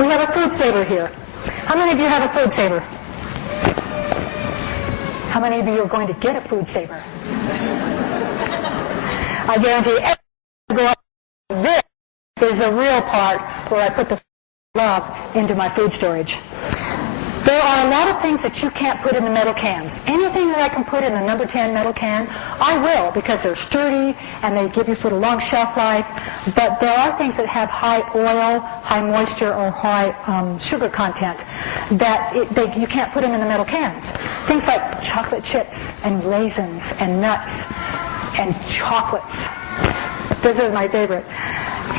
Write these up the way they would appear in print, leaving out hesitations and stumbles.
We have a food saver here. How many of you have a food saver? How many of you are going to get a food saver? I guarantee you, go up. This is the real part where I put the love into my food storage. There are a lot of things that you can't put in the metal cans. Anything that I can put in a number 10 metal can, I will, because they're sturdy and they give your food a long shelf life. But there are things that have high oil, high moisture, or high sugar content that you can't put them in the metal cans. Things like chocolate chips and raisins and nuts and chocolates. This is my favorite.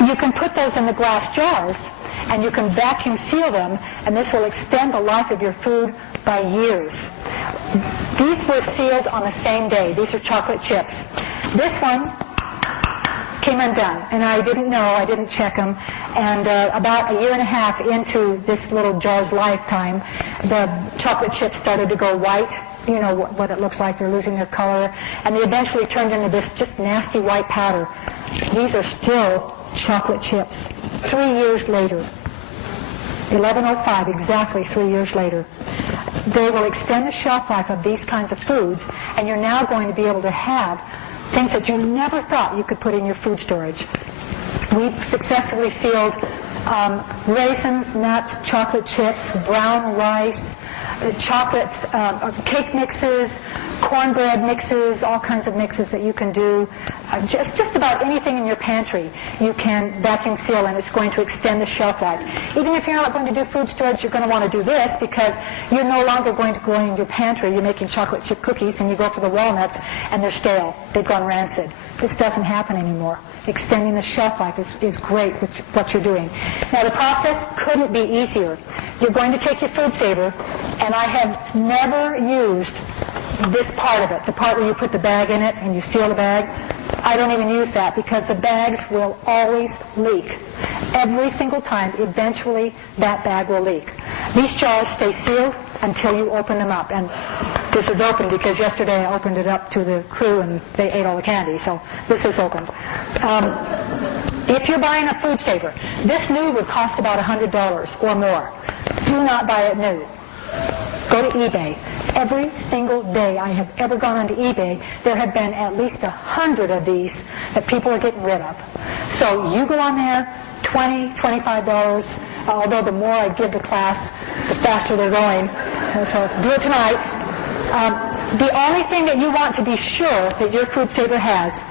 You can put those in the glass jars, and you can vacuum seal them, and this will extend the life of your food by years. These were sealed on the same day. These are chocolate chips. This one came undone, and I didn't know, I didn't check them, and about a year and a half into this little jar's lifetime, the chocolate chips started to go white. You know what it looks like, they're losing their color, and they eventually turned into this just nasty white powder. These are still chocolate chips. 3 years later, 1105, exactly 3 years later. They will extend the shelf life of these kinds of foods, and you're now going to be able to have things that you never thought you could put in your food storage. We've successfully sealed raisins, nuts, chocolate chips, brown rice, chocolate cake mixes, cornbread mixes, all kinds of mixes that you can do. Just about anything in your pantry you can vacuum seal, and it's going to extend the shelf life. Even if you're not going to do food storage, you're going to want to do this, because you're no longer going to go in your pantry. You're making chocolate chip cookies and you go for the walnuts and they're stale. They've gone rancid. This doesn't happen anymore. Extending the shelf life is great with what you're doing. Now, the process couldn't be easier. You're going to take your food saver, and I have never used this part of it, the part where you put the bag in it and you seal the bag. I don't even use that, because the bags will always leak. Every single time, eventually, that bag will leak. These jars stay sealed until you open them up. And this is open because yesterday I opened it up to the crew and they ate all the candy, so this is open. If you're buying a food saver, this new would cost about $100 or more. Do not buy it new. Go to eBay. Every single day I have ever gone onto eBay, there have been at least 100 of these that people are getting rid of. So you go on there, $20, $25, although the more I give the class, the faster they're going. So do it tonight. The only thing that you want to be sure that your food saver has,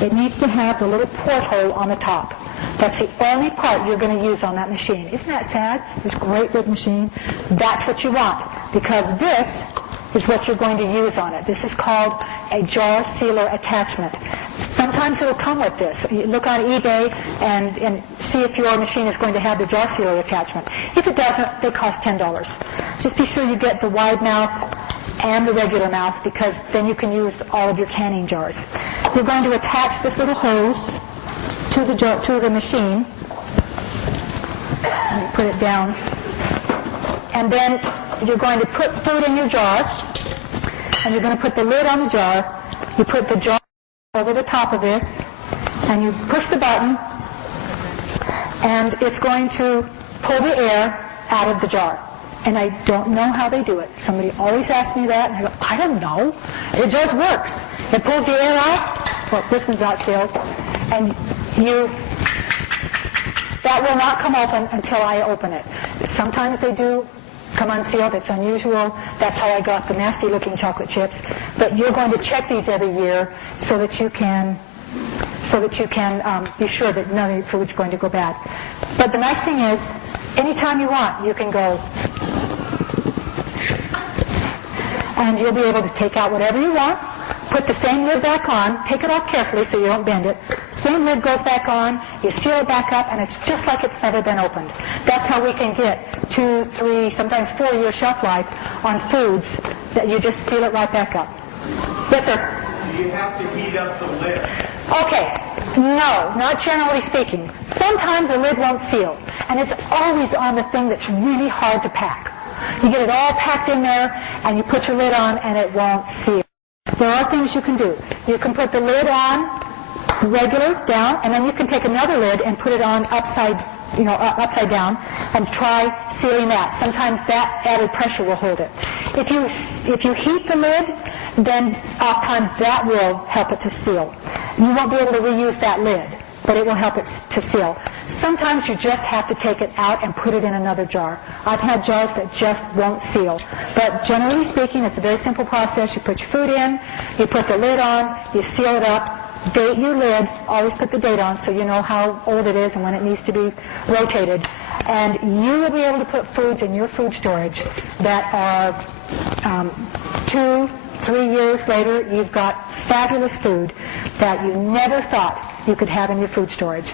it needs to have the little porthole on the top. That's the only part you're going to use on that machine. Isn't that sad? This great big machine. That's what you want, because this is what you're going to use on it. This is called a jar sealer attachment. Sometimes it'll come with this. You look on eBay and see if your machine is going to have the jar sealer attachment. If it doesn't, they cost $10. Just be sure you get the wide mouth and the regular mouth, because then you can use all of your canning jars. You're going to attach this little hose to the machine. Let me put it down. And then you're going to put food in your jar, and you're going to put the lid on the jar. You put the jar over the top of this, and you push the button, and it's going to pull the air out of the jar. And I don't know how they do it. Somebody always asks me that, and I go, I don't know. It just works. It pulls the air out. Well, this one's not sealed. And that will not come open until I open it. Sometimes they do come unsealed. It's unusual. That's how I got the nasty-looking chocolate chips. But you're going to check these every year so that you can be sure that none of your food's going to go bad. But the nice thing is, anytime you want, you can go, and you'll be able to take out whatever you want, put the same lid back on, take it off carefully so you don't bend it. Same lid goes back on, you seal it back up, and it's just like it's never been opened. That's how we can get 2, 3, sometimes 4-year shelf life on foods that you just seal it right back up. Yes, sir? You have to heat up the lid. Okay. No, not generally speaking. Sometimes the lid won't seal, and it's always on the thing that's really hard to pack. You get it all packed in there, and you put your lid on, and it won't seal. There are things you can do. You can put the lid on regular, down, and then you can take another lid and put it on upside upside down, and try sealing that. Sometimes that added pressure will hold it. If you heat the lid, then oftentimes that will help it to seal. You won't be able to reuse that lid, but it will help it to seal. Sometimes you just have to take it out and put it in another jar. I've had jars that just won't seal. But generally speaking, it's a very simple process. You put your food in, you put the lid on, you seal it up, date your lid, always put the date on so you know how old it is and when it needs to be rotated. And you will be able to put foods in your food storage that are 2-3 years later, you've got fabulous food that you never thought you could have in your food storage.